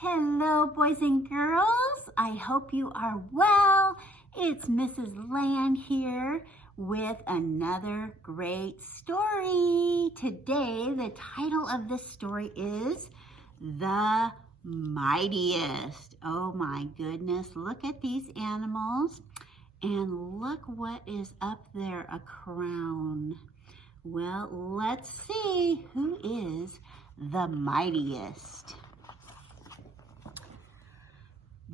Hello, boys and girls. I hope you are well. It's Mrs. Land here with another great story. Today, the title of this story is The Mightiest. Oh my goodness, look at these animals and look what is up there, a crown. Well, let's see who is the mightiest.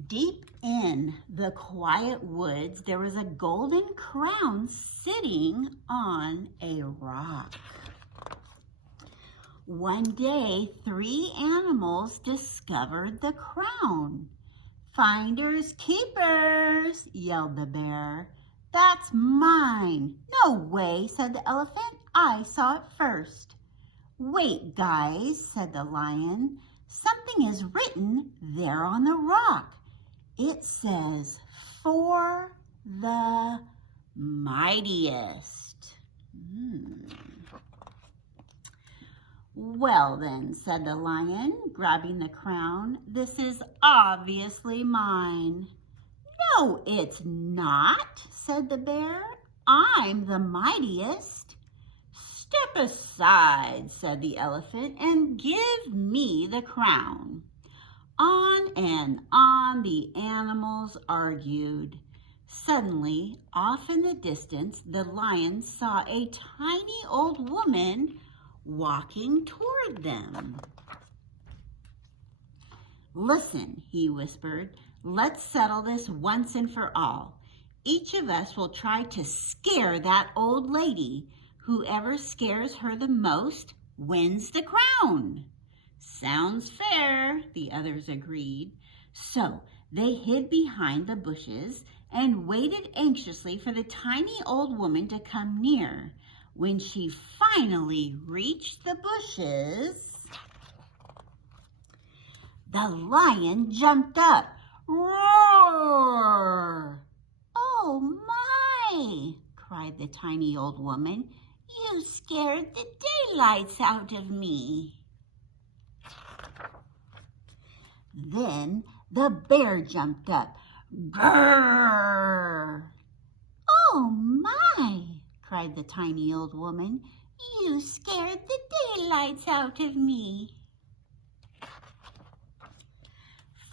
Deep in the quiet woods, there was a golden crown sitting on a rock. One day, 3 animals discovered the crown. "Finders keepers," yelled the bear. "That's mine." "No way," said the elephant. "I saw it first." "Wait, guys," said the lion. "Something is written there on the rock. It says, 'For the mightiest.'" "Well then," said the lion, grabbing the crown, "this is obviously mine." "No, it's not," said the bear. "I'm the mightiest." "Step aside," said the elephant, "and give me the crown." On and on the animals argued. Suddenly, off in the distance, the lion saw a tiny old woman walking toward them. "Listen," he whispered, "let's settle this once and for all. Each of us will try to scare that old lady. Whoever scares her the most wins the crown." "Sounds fair," the others agreed. So they hid behind the bushes and waited anxiously for the tiny old woman to come near. When she finally reached the bushes, the lion jumped up. "Roar!" "Oh my!" cried the tiny old woman. "You scared the daylights out of me." Then the bear jumped up. "Grrr!" "Oh my!" cried the tiny old woman. "You scared the daylights out of me."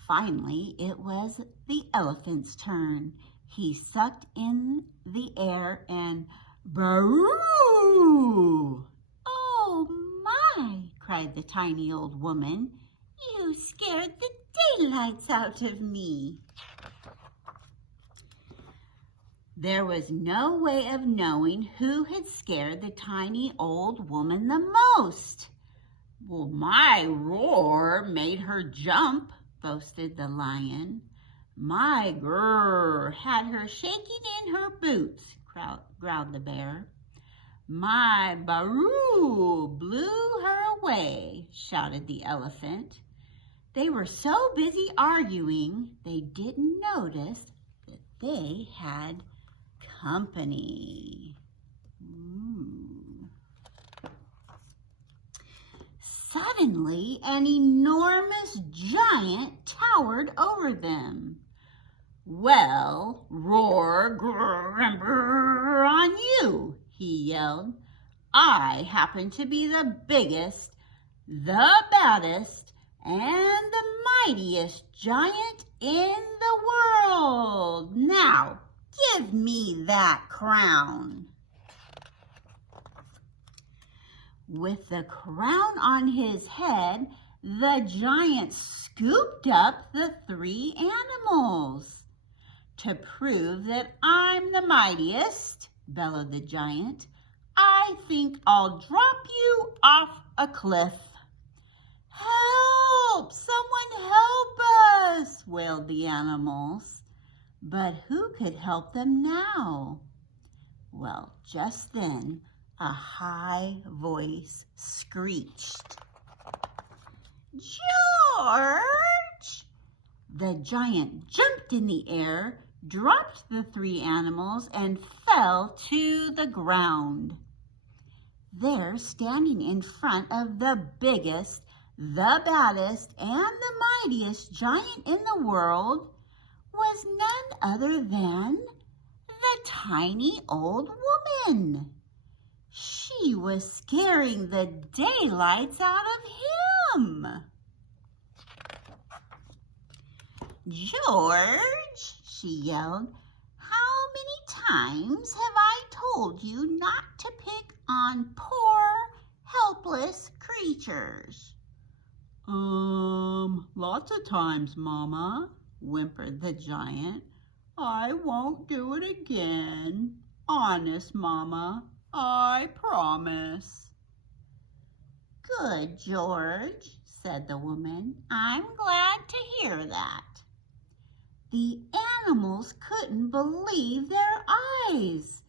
Finally, it was the elephant's turn. He sucked in the air and "Baroo!" "Oh my!" cried the tiny old woman. "You scared the daylights out of me." There was no way of knowing who had scared the tiny old woman the most. "Well, my roar made her jump," boasted the lion. "My grrr had her shaking in her boots," growled the bear. "My baroo blew her away," shouted the elephant. They were so busy arguing, they didn't notice that they had company. Suddenly, an enormous giant towered over them. "Well, roar, grrr, and brrr on you," he yelled. "I happen to be the biggest, the baddest, and the mightiest giant in the world. Now, give me that crown." With the crown on his head, the giant scooped up the 3 animals. "To prove that I'm the mightiest," bellowed the giant, "I think I'll drop you off a cliff." "Help! Someone help us!" wailed the animals. But who could help them now? Well, just then, a high voice screeched, "George!" The giant jumped in the air, dropped the 3 animals, and fell to the ground. There, standing in front of the biggest, the baddest and the mightiest giant in the world was none other than the tiny old woman. She was scaring the daylights out of him. "George," she yelled, "how many times have I told you not to pick on poor, helpless creatures?" Lots of times, Mama," whimpered the giant. "I won't do it again. Honest, Mama, I promise." "Good, George," said the woman. "I'm glad to hear that." The animals couldn't believe their eyes.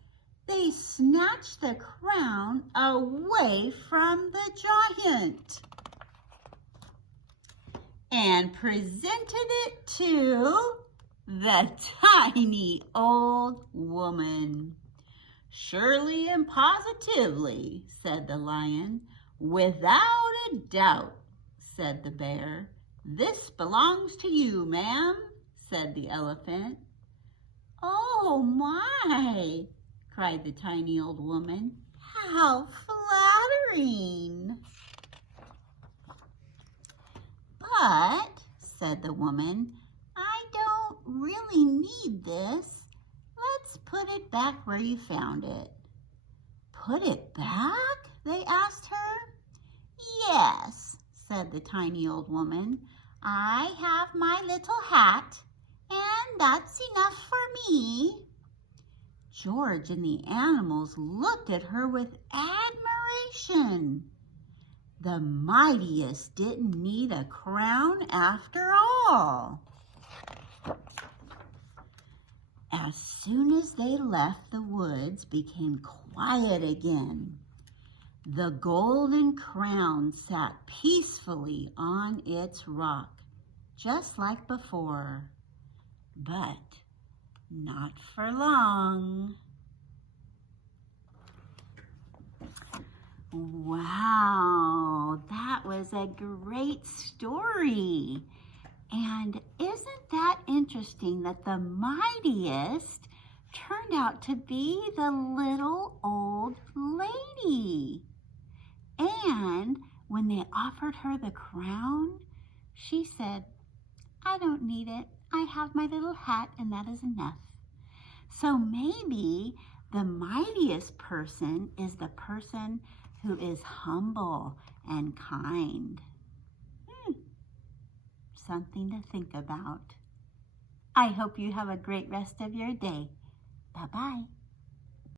They snatched the crown away from the giant and presented it to the tiny old woman. "Surely and positively," said the lion. "Without a doubt," said the bear. "This belongs to you, ma'am," said the elephant. "Oh my," cried the tiny old woman. "How flattering." "But," said the woman, "I don't really need this. Let's put it back where you found it." "Put it back?" they asked her. "Yes," said the tiny old woman. "I have my little hat, and that's enough for me." George and the animals looked at her with admiration. The Mightiest didn't need a crown after all. As soon as they left, the woods became quiet again. The golden crown sat peacefully on its rock, just like before. But not for long. Wow, that was a great story. And isn't that interesting that the Mightiest turned out to be the little old lady? And when they offered her the crown, she said, "I don't need it. I have my little hat and that is enough." So maybe the mightiest person is the person who is humble and kind. Something to think about. I hope you have a great rest of your day. Bye-bye.